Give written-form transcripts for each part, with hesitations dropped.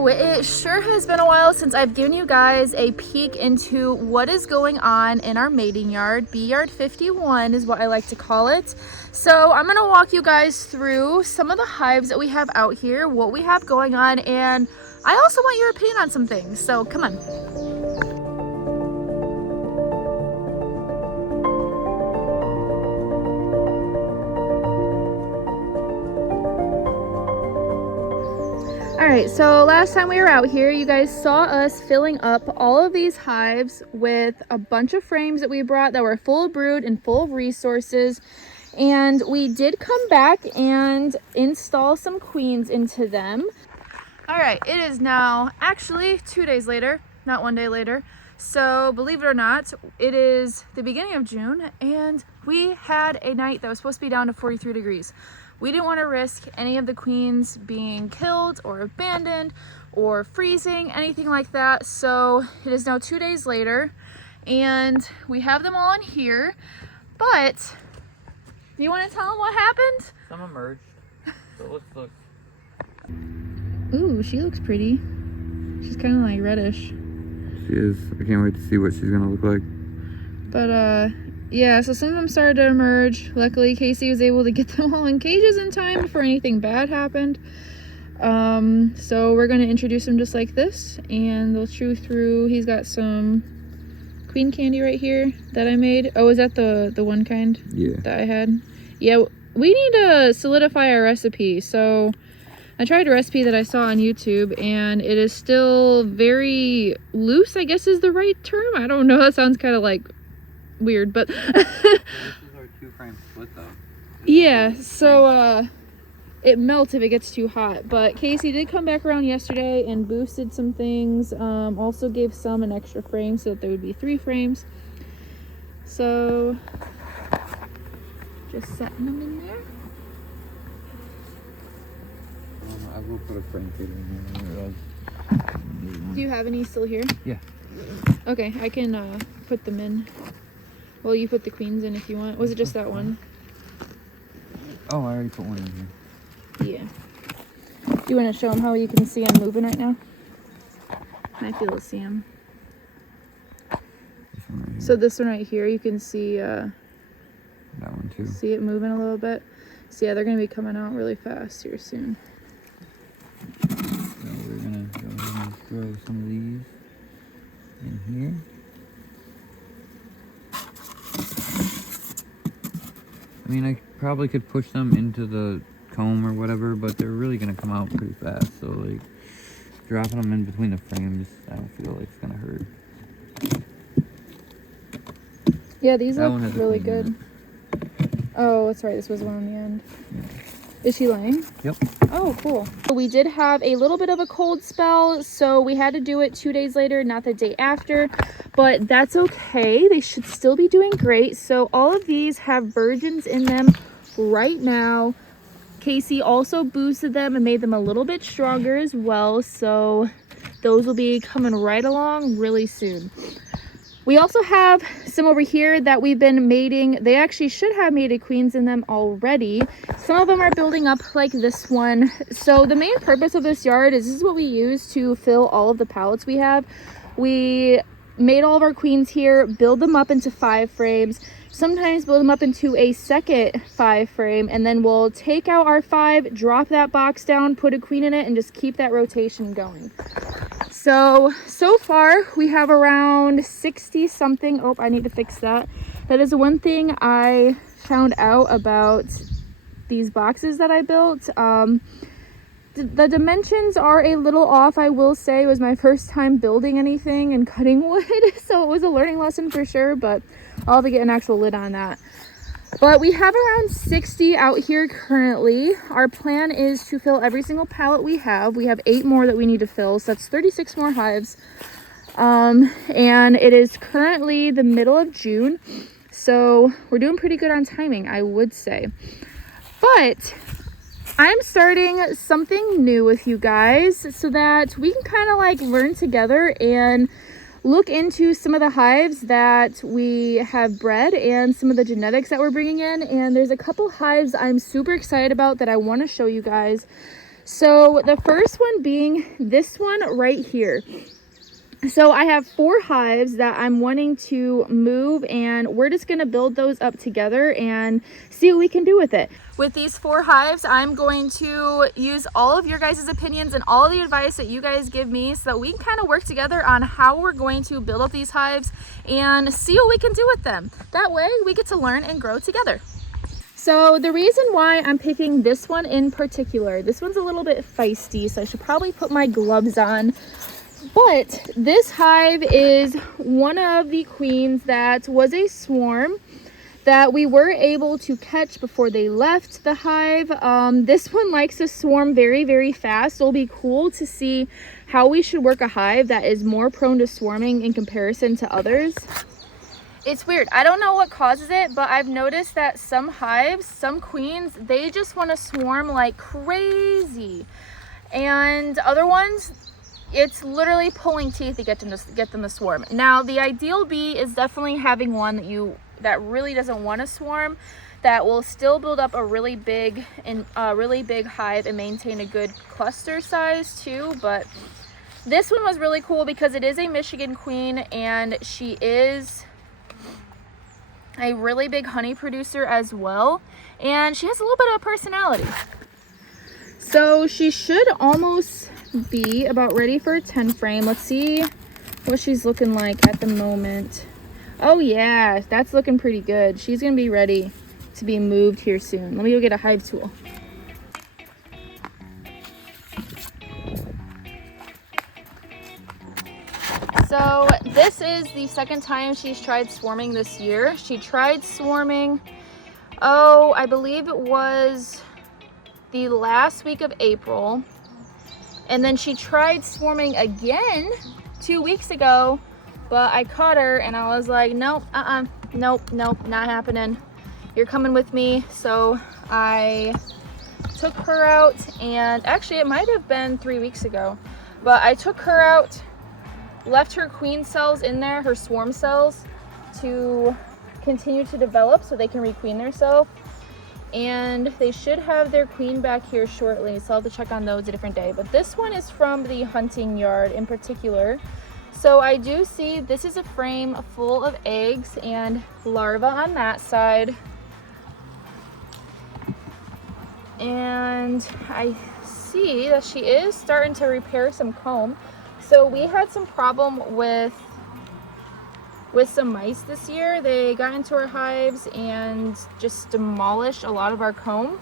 Woo! It sure has been a while since I've given you guys a peek into what is going on in our mating yard. Bee yard 51 is what I like to call it. So I'm gonna walk you guys through some of the hives that we have out here, what we have going on, and I also want your opinion on some things, so come on. Alright, so last time we were out here, you guys saw us filling up all of these hives with a bunch of frames that we brought that were full of brood and full of resources. And we did come back and install some queens into them. Alright, it is now actually 2 days later, not 1 day later. So believe it or not, it is the beginning of June and we had a night that was supposed to be down to 43 degrees. We didn't want to risk any of the queens being killed or abandoned or freezing, anything like that. So it is now 2 days later and we have them all in here. But you want to tell them what happened? Some emerged. So let's look. Ooh, she looks pretty. She's kind of like reddish. She is. I can't wait to see what she's gonna look like. But yeah, so some of them started to emerge. Luckily, Casey was able to get them all in cages in time before anything bad happened. So we're going to introduce them just like this, and they'll chew through. He's got some queen candy right here that I made. Oh, is that the one kind? Yeah. That I had? Yeah, we need to solidify our recipe. So I tried a recipe that I saw on YouTube, and it is still very loose, I guess is the right term. I don't know. That sounds kind of like weird, but This is our 2-frame split though. yeah, so it melts if it gets too hot. But Casey did come back around yesterday and boosted some things, also gave some an extra frame so that there would be 3 frames. So just setting them in there. I will put a frame feeder in here. Do you have any still here? Yeah. Okay, I can put them in. Well, you put the queens in if you want. Was it just that one? Oh, I already put one in here. Yeah. Do you want to show them how you can see them moving right now? Might be able to see them. This one right here. So this one right here, you can see that one too. see it moving a little bit. So yeah, they're going to be coming out really fast here soon. So we're gonna go ahead and throw some of these in here. I mean, I probably could push them into the comb or whatever, but they're really gonna come out pretty fast. So like, dropping them in between the frames, I don't feel like it's gonna hurt. Yeah, these That look one has a really queen in good. Oh, that's right. This was one on the end. Yeah. Is she laying? Yep. Oh, cool. We did have a little bit of a cold spell, so we had to do it 2 days later, not the day after, but that's okay. They should still be doing great. So all of these have virgins in them right now. Casey also boosted them and made them a little bit stronger as well, so those will be coming right along really soon. We also have some over here that we've been mating. They actually should have mated queens in them already. Some of them are building up like this one. So the main purpose of this yard is this is what we use to fill all of the pallets we have. We made all of our queens here, build them up into 5 frames, sometimes build them up into a second 5 frame, and then we'll take out our 5, drop that box down, put a queen in it, and just keep that rotation going. So far we have around 60 something. Oh, I need to fix that. That is the one thing I found out about these boxes that I built. The dimensions are a little off, I will say. It was my first time building anything and cutting wood, so it was a learning lesson for sure, but I'll have to get an actual lid on that. But we have around 60 out here currently. Our plan is to fill every single pallet we have. We have 8 more that we need to fill, so that's 36 more hives. And it is currently the middle of June, so we're doing pretty good on timing, I would say. But I'm starting something new with you guys so that we can kind of like learn together and look into some of the hives that we have bred and some of the genetics that we're bringing in. And there's a couple hives I'm super excited about that I want to show you guys. So the first one being this one right here. So I have 4 hives that I'm wanting to move, and we're just going to build those up together and see what we can do with it. With these 4 hives, I'm going to use all of your guys' opinions and all the advice that you guys give me so that we can kind of work together on how we're going to build up these hives and see what we can do with them. That way we get to learn and grow together. So the reason why I'm picking this one in particular, this one's a little bit feisty, so I should probably put my gloves on. But this hive is one of the queens that was a swarm that we were able to catch before they left the hive. This one likes to swarm very, very fast. It'll be cool to see how we should work a hive that is more prone to swarming in comparison to others. It's weird. I don't know what causes it, but I've noticed that some hives, some queens, they just want to swarm like crazy. And other ones, it's literally pulling teeth to get them to swarm. Now, the ideal bee is definitely having one that really doesn't want to swarm, that will still build up a really big hive and maintain a good cluster size too. But this one was really cool because it is a Michigan queen, and she is a really big honey producer as well, and she has a little bit of a personality. So she should almost be about ready for a 10 frame. Let's see what she's looking like at the moment. Oh yeah, that's looking pretty good. She's gonna be ready to be moved here soon. Let me go get a hive tool. So this is the second time she's tried swarming this year. She tried swarming, I believe it was the last week of April. And then she tried swarming again 2 weeks ago, but I caught her and I was like, nope, nope, not happening. You're coming with me. So I took her out, and actually it might have been 3 weeks ago, but I took her out, left her queen cells in there, her swarm cells, to continue to develop so they can requeen themselves. And they should have their queen back here shortly, so I'll have to check on those a different day. But this one is from the hunting yard in particular. So I do see this is a frame full of eggs and larvae on that side. And I see that she is starting to repair some comb. So we had some problem with some mice this year. They got into our hives and just demolished a lot of our comb.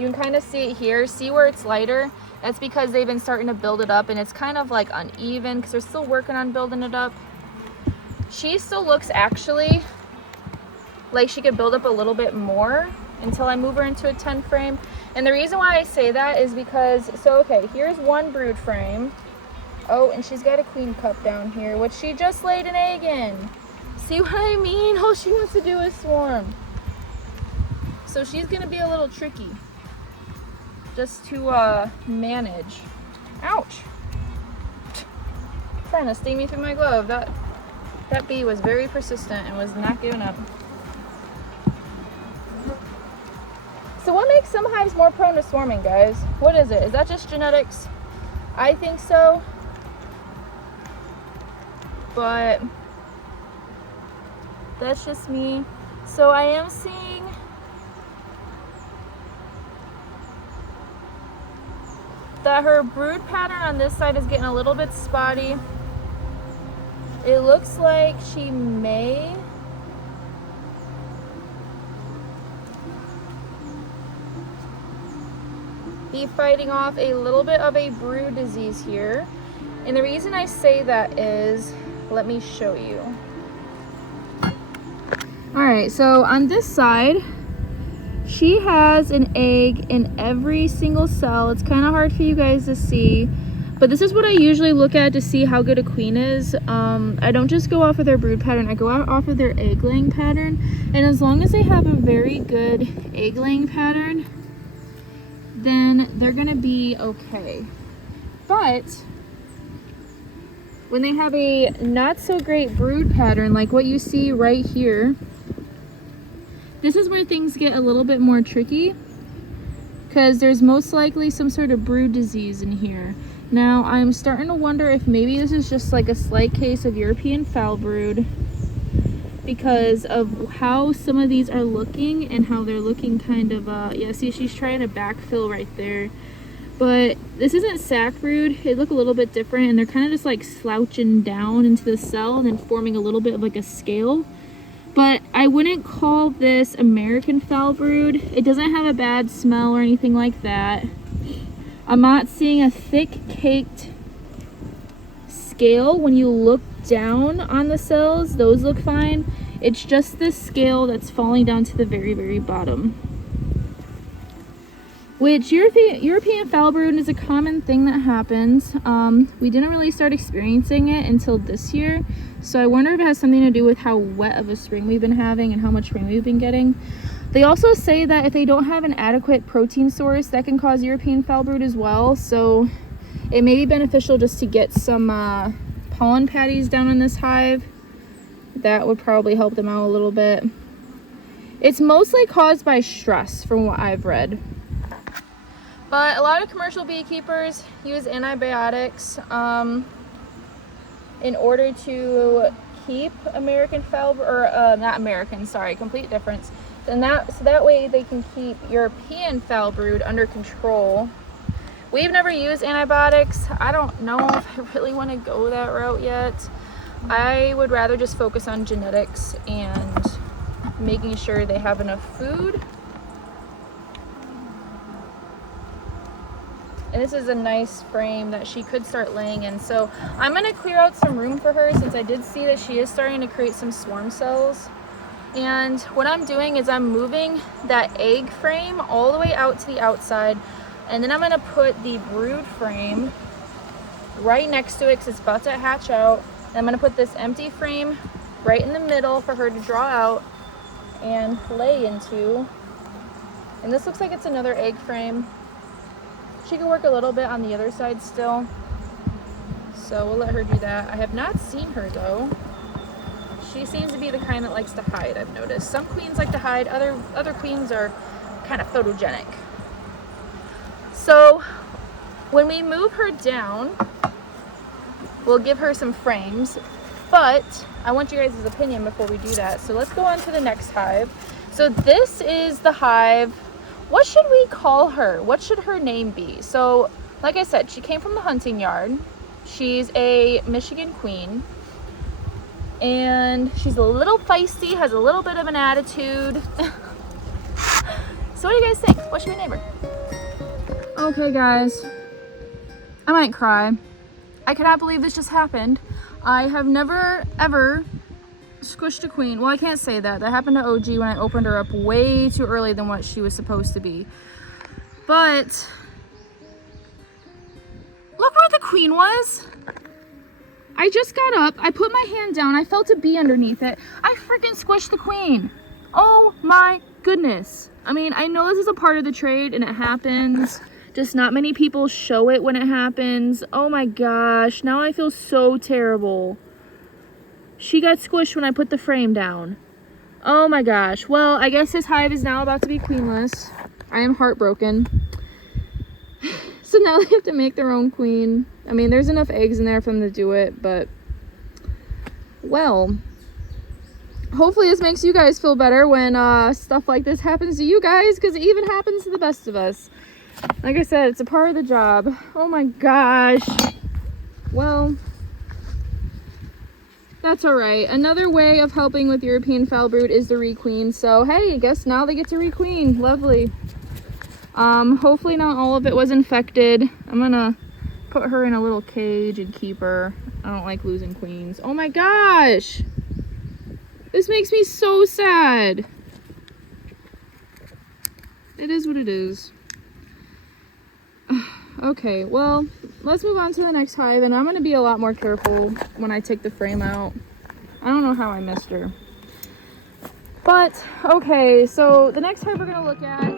You can kind of see it here. See where it's lighter? That's because they've been starting to build it up, and it's kind of like uneven because they're still working on building it up. She still looks actually like she could build up a little bit more until I move her into a 10 frame. And the reason why I say that is because, so okay, here's one brood frame. Oh, and she's got a queen cup down here, which she just laid an egg in. See what I mean? All she wants to do is swarm. So she's gonna be a little tricky just to manage. Ouch! Trying to sting me through my glove. That bee was very persistent and was not giving up. So what makes some hives more prone to swarming, guys? What is it? Is that just genetics? I think so. But that's just me. So I am seeing that her brood pattern on this side is getting a little bit spotty. It looks like she may be fighting off a little bit of a brood disease here. And the reason I say that is, let me show you. All right, so on this side, she has an egg in every single cell. It's kind of hard for you guys to see, but this is what I usually look at to see how good a queen is. I don't just go off of their brood pattern, I go off of their egg laying pattern. And as long as they have a very good egg laying pattern, then they're gonna be okay. But when they have a not so great brood pattern, like what you see right here, this is where things get a little bit more tricky. because there's most likely some sort of brood disease in here. Now, I'm starting to wonder if maybe this is just like a slight case of European foul brood because of how some of these are looking and how they're looking kind of, yeah, see, she's trying to backfill right there. But this isn't sac brood. They look a little bit different, and they're kind of just like slouching down into the cell and then forming a little bit of like a scale. But I wouldn't call this American foul brood. It doesn't have a bad smell or anything like that. I'm not seeing a thick caked scale. When you look down on the cells, those look fine. It's just this scale that's falling down to the very, very bottom. Which European foul brood is a common thing that happens. We didn't really start experiencing it until this year. So I wonder if it has something to do with how wet of a spring we've been having and how much rain we've been getting. They also say that if they don't have an adequate protein source, that can cause European foul brood as well. So it may be beneficial just to get some pollen patties down in this hive. That would probably help them out a little bit. It's mostly caused by stress from what I've read. But a lot of commercial beekeepers use antibiotics in order to keep American foul, or not American, sorry, complete difference. And so that way they can keep European foul brood under control. We've never used antibiotics. I don't know if I really want to go that route yet. I would rather just focus on genetics and making sure they have enough food. And this is a nice frame that she could start laying in. So I'm going to clear out some room for her, since I did see that she is starting to create some swarm cells. And what I'm doing is I'm moving that egg frame all the way out to the outside, and then I'm going to put the brood frame right next to it because it's about to hatch out. And I'm going to put this empty frame right in the middle for her to draw out and lay into. And this looks like it's another egg frame. She can work a little bit on the other side still, so we'll let her do that. I have not seen her though. She seems to be the kind that likes to hide, I've noticed. Some queens like to hide, other queens are kind of photogenic. So when we move her down, we'll give her some frames, but I want you guys' opinion before we do that. So let's go on to the next hive. So this is the hive. What should we call her? What should her name be? So, like I said, she came from the hunting yard. She's a Michigan queen. And she's a little feisty, has a little bit of an attitude. So what do you guys think? What should we name her? Okay, guys. I might cry. I cannot believe this just happened. I have never, ever squished a queen. Well, I can't say that. That happened to OG when I opened her up way too early than what she was supposed to be. But look where the queen was. I just got up. I put my hand down. I felt a bee underneath it. I freaking squished the queen. Oh my goodness. I mean, I know this is a part of the trade and it happens. Just not many people show it when it happens. Oh my gosh. Now I feel so terrible. She got squished when I put the frame down. Oh my gosh. Well, I guess this hive is now about to be queenless. I am heartbroken. So now they have to make their own queen. I mean, there's enough eggs in there for them to do it, but well, hopefully this makes you guys feel better when stuff like this happens to you guys, because it even happens to the best of us. Like I said, it's a part of the job. Oh my gosh. Well, that's all right. Another way of helping with European foul brood is the requeen. So hey, I guess now they get to requeen. Lovely. Hopefully not all of it was infected. I'm gonna put her in a little cage and keep her. I don't like losing queens. Oh my gosh, this makes me so sad. It is what it is. Okay, well, let's move on to the next hive, and I'm going to be a lot more careful when I take the frame out. I don't know how I missed her. But, okay, so the next hive we're going to look at